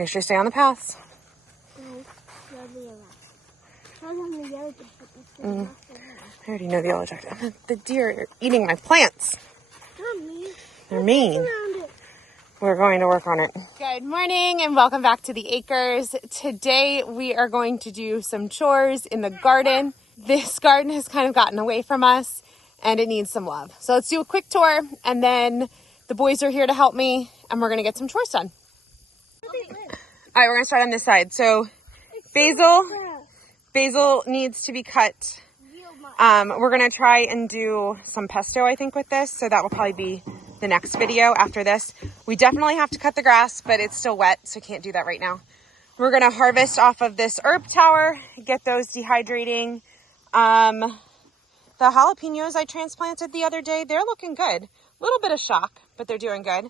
Make sure you stay on the paths. I already know the yellow jacket. The deer are eating my plants. They're mean. We're going to work on it. Good morning and welcome back to the acres. Today we are going to do some chores in the garden. This garden has kind of gotten away from us and it needs some love. So let's do a quick tour and then the boys are here to help me and we're going to get some chores done. All right, we're going to start on this side. So basil needs to be cut. We're going to try and do some pesto, I think, with this. So that will probably be the next video after this. We definitely have to cut the grass, but it's still wet, so can't do that right now. We're going to harvest off of this herb tower, get those dehydrating. The jalapenos I transplanted the other day, they're looking good. A little bit of shock, but they're doing good.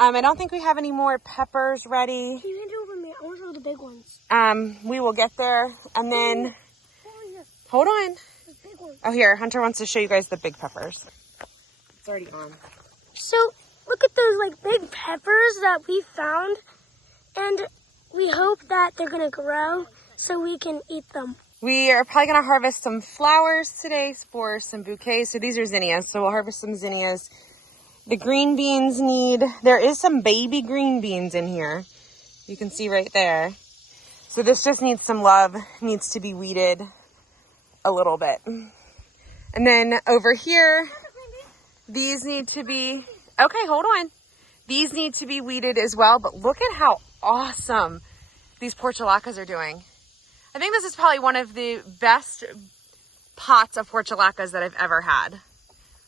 I don't think we have any more peppers ready. Can you hand it over me? I want to show the big ones. We will get there. And then, hold on. Oh, here, Hunter wants to show you guys the big peppers. It's already on. So, look at those big peppers that we found. And we hope that they're going to grow so we can eat them. We are probably going to harvest some flowers today for some bouquets. So these are zinnias. So we'll harvest some zinnias. The green beans there is some baby green beans in here. You can see right there. So this just needs some love, needs to be weeded a little bit. And then over here, these need to be, okay, hold on. These need to be weeded as well, but look at how awesome these portulacas are doing. I think this is probably one of the best pots of portulacas that I've ever had.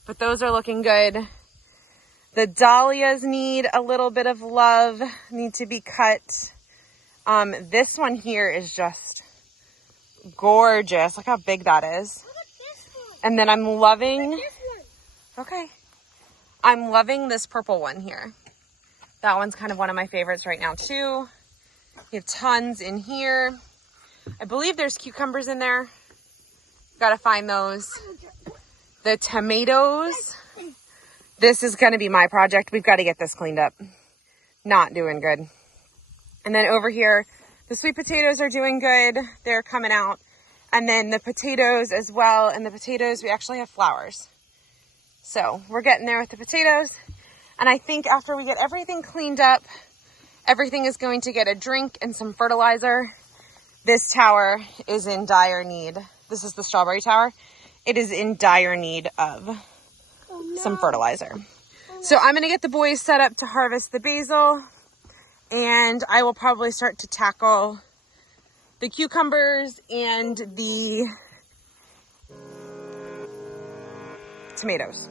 But those are looking good. The dahlias need a little bit of love, need to be cut. This one here is just gorgeous. Look how big that is. Look at this one. And then I'm loving, Look at this one. okay. I'm loving this purple one here. That one's kind of one of my favorites right now too. You have tons in here. I believe there's cucumbers in there. Gotta find those. The tomatoes. This is going to be my project. We've got to get this cleaned up. Not doing good. And then over here, the sweet potatoes are doing good. They're coming out. And then the potatoes as well. And the potatoes, we actually have flowers. So we're getting there with the potatoes. And I think after we get everything cleaned up, everything is going to get a drink and some fertilizer. This tower is in dire need. This is the strawberry tower. It is in dire need of some fertilizer. So I'm going to get the boys set up to harvest the basil, and I will probably start to tackle the cucumbers and the tomatoes.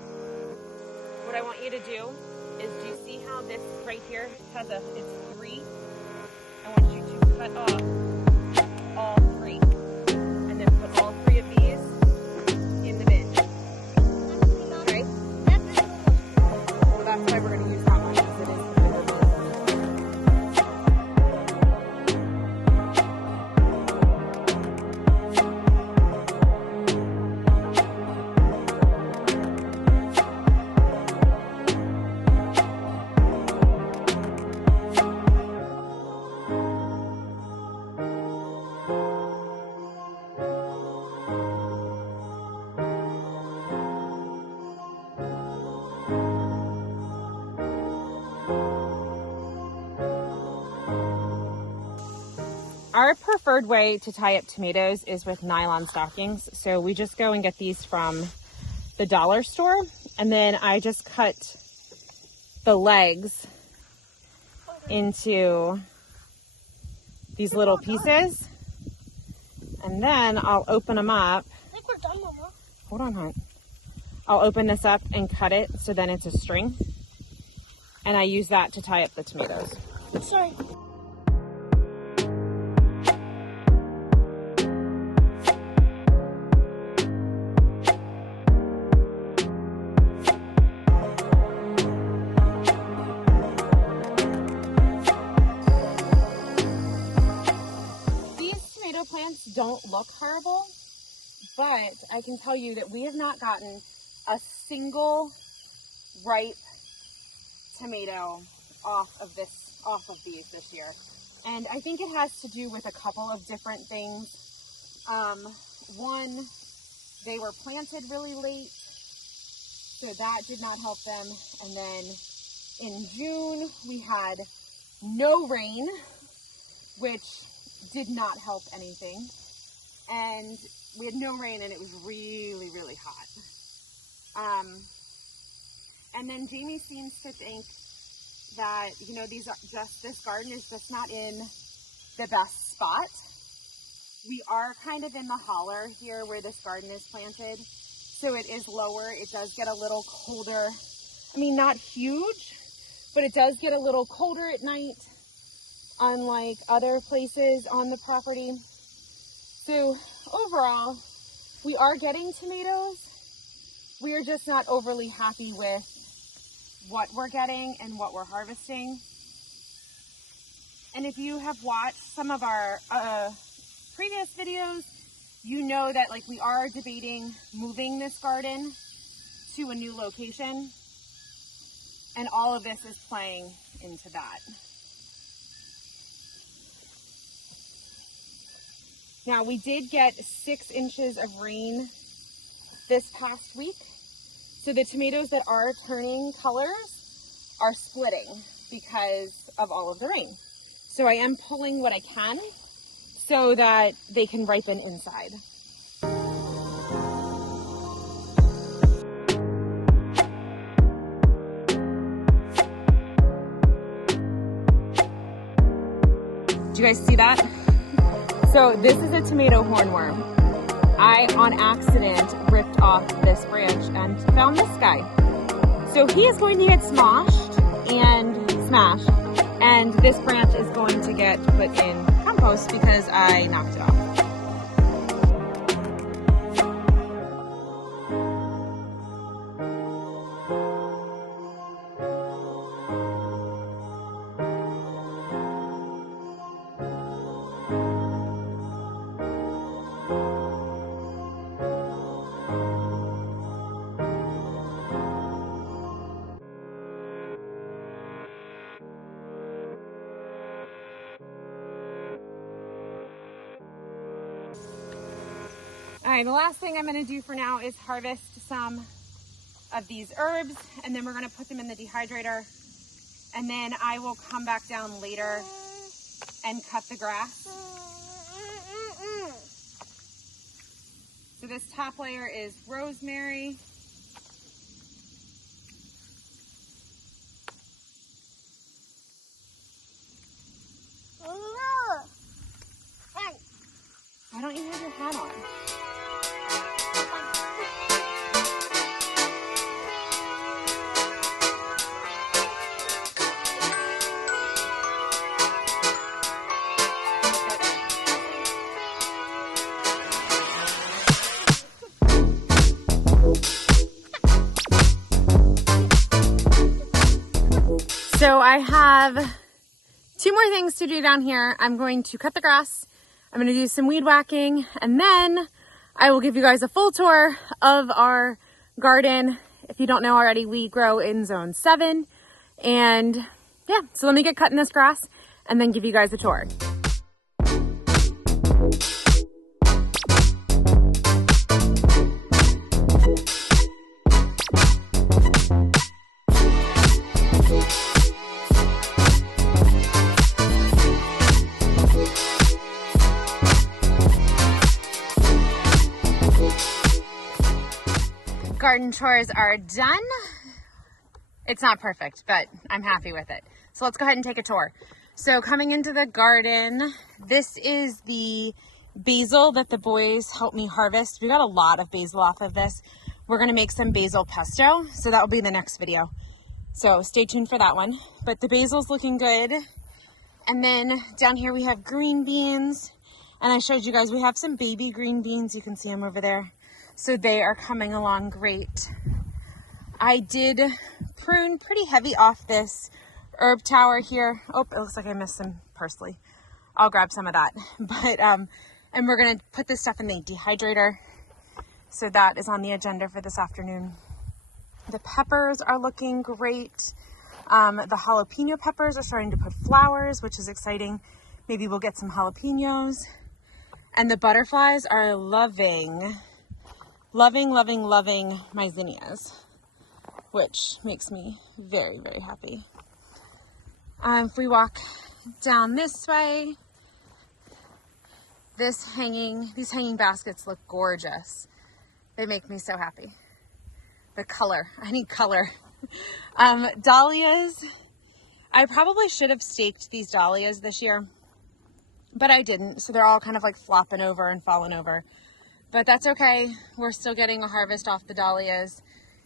What I want you to do is, do you see how this right here has it's 3? I want you to cut off all 3 and then put all 3 of these in the bin. Okay? Well, that's why we're going to use that one, because it is the bigger bin. Our preferred way to tie up tomatoes is with nylon stockings. So we just go and get these from the dollar store. And then I just cut the legs into these little pieces. And then I'll open them up. I think we're done, Mama. Hold on, hon. I'll open this up and cut it so then it's a string. And I use that to tie up the tomatoes. Sorry. Plants don't look horrible, but I can tell you that we have not gotten a single ripe tomato off of these this year. And I think it has to do with a couple of different things. One, they were planted really late, so that did not help them. And then in June, we had no rain, which did not help anything. And we had no rain and it was really, really hot. And then Jamie seems to think that, you know, this garden is just not in the best spot. We are kind of in the holler here where this garden is planted. So it is lower. It does get a little colder. I mean, not huge, but it does get a little colder at night, unlike other places on the property. So overall, we are getting tomatoes. We are just not overly happy with what we're getting and what we're harvesting. And if you have watched some of our previous videos, you know that like we are debating moving this garden to a new location, and all of this is playing into that. Now, we did get 6 inches of rain this past week, so the tomatoes that are turning colors are splitting because of all of the rain. So I am pulling what I can so that they can ripen inside. Did you guys see that? So this is a tomato hornworm. I, on accident, ripped off this branch and found this guy. So he is going to get smashed, and this branch is going to get put in compost because I knocked it off. All right, the last thing I'm gonna do for now is harvest some of these herbs, and then we're gonna put them in the dehydrator, and then I will come back down later and cut the grass. So this top layer is rosemary. Why don't you have your hat on? So I have 2 more things to do down here. I'm going to cut the grass, I'm going to do some weed whacking, and then I will give you guys a full tour of our garden. If you don't know already, we grow in zone 7. And yeah, so let me get cutting this grass and then give you guys a tour. Garden chores are done. It's not perfect, but I'm happy with it. So let's go ahead and take a tour. So coming into the garden, this is the basil that the boys helped me harvest. We got a lot of basil off of this. We're gonna make some basil pesto, so that will be the next video. So stay tuned for that one. But the basil's looking good. And then down here we have green beans. And I showed you guys, we have some baby green beans. You can see them over there. So they are coming along great. I did prune pretty heavy off this herb tower here. Oh, it looks like I missed some parsley. I'll grab some of that. But, and we're gonna put this stuff in the dehydrator. So that is on the agenda for this afternoon. The peppers are looking great. The jalapeno peppers are starting to put flowers, which is exciting. Maybe we'll get some jalapenos. And the butterflies are loving my zinnias, which makes me very, very happy. If we walk down this way, these hanging baskets look gorgeous. They make me so happy. The color, I need color. Dahlias, I probably should have staked these dahlias this year, but I didn't. So they're all kind of like flopping over and falling over, but that's okay. We're still getting a harvest off the dahlias.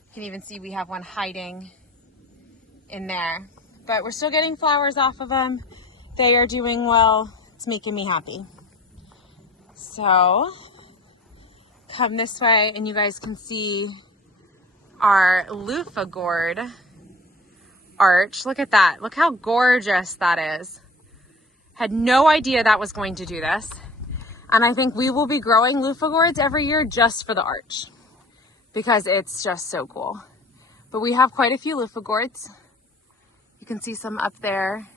You can even see we have one hiding in there, but we're still getting flowers off of them. They are doing well. It's making me happy. So come this way and you guys can see our loofah gourd arch. Look at that. Look how gorgeous that is. Had no idea that was going to do this. And I think we will be growing loofah gourds every year just for the arch because it's just so cool. But we have quite a few loofah gourds. You can see some up there.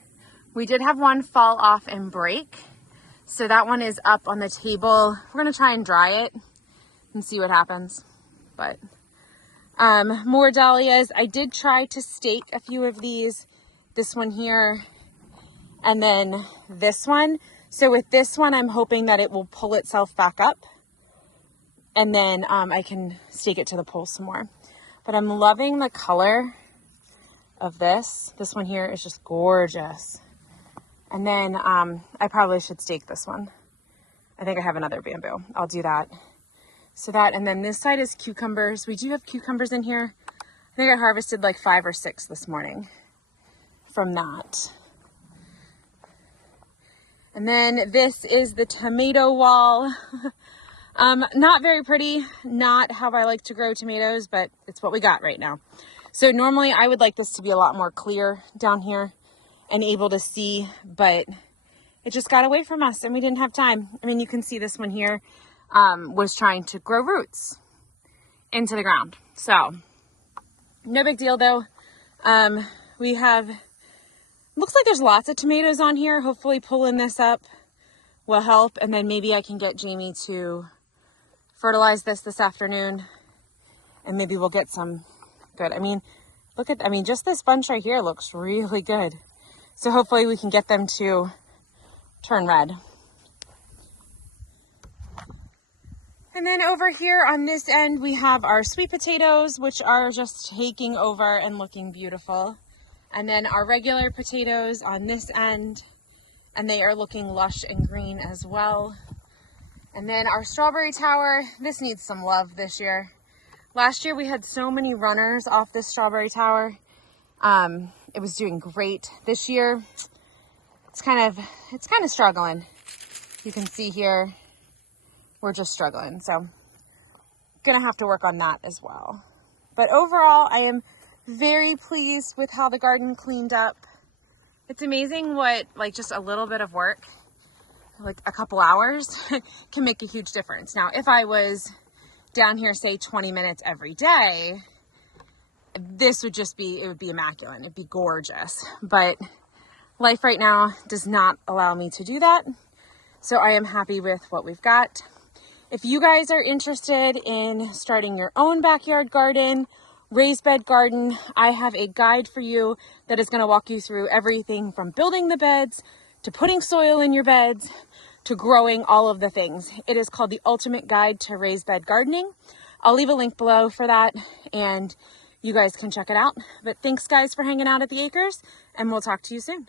We did have one fall off and break. So that one is up on the table. We're gonna try and dry it and see what happens. But more dahlias. I did try to stake a few of these. This one here and then this one. So with this one, I'm hoping that it will pull itself back up and then I can stake it to the pole some more. But I'm loving the color of this. This one here is just gorgeous. And then I probably should stake this one. I think I have another bamboo. I'll do that. So that, and then this side is cucumbers. We do have cucumbers in here. I think I harvested like 5 or 6 this morning from that. And then this is the tomato wall. Not very pretty, not how I like to grow tomatoes, but it's what we got right now. So normally I would like this to be a lot more clear down here and able to see, but it just got away from us and we didn't have time. I mean, you can see this one here was trying to grow roots into the ground. So no big deal though. We have, looks like there's lots of tomatoes on here. Hopefully pulling this up will help. And then maybe I can get Jamie to fertilize this afternoon and maybe we'll get some good. I mean, just this bunch right here looks really good. So hopefully we can get them to turn red. And then over here on this end, we have our sweet potatoes, which are just taking over and looking beautiful. And then our regular potatoes on this end, and they are looking lush and green as well. And then our strawberry tower, this needs some love this year. Last year we had so many runners off this strawberry tower. It was doing great. This year, it's kind of struggling. You can see here, we're just struggling. So gonna have to work on that as well. But overall, I am very pleased with how the garden cleaned up. It's amazing what like just a little bit of work, like a couple hours can make a huge difference. Now, if I was down here, say 20 minutes every day, this would just be, it would be immaculate. It'd be gorgeous. But life right now does not allow me to do that. So I am happy with what we've got. If you guys are interested in starting your own backyard garden, raised bed garden, I have a guide for you that is going to walk you through everything from building the beds to putting soil in your beds to growing all of the things. It is called the Ultimate Guide to Raised Bed Gardening. I'll leave a link below for that and you guys can check it out. But thanks guys for hanging out at the acres and we'll talk to you soon.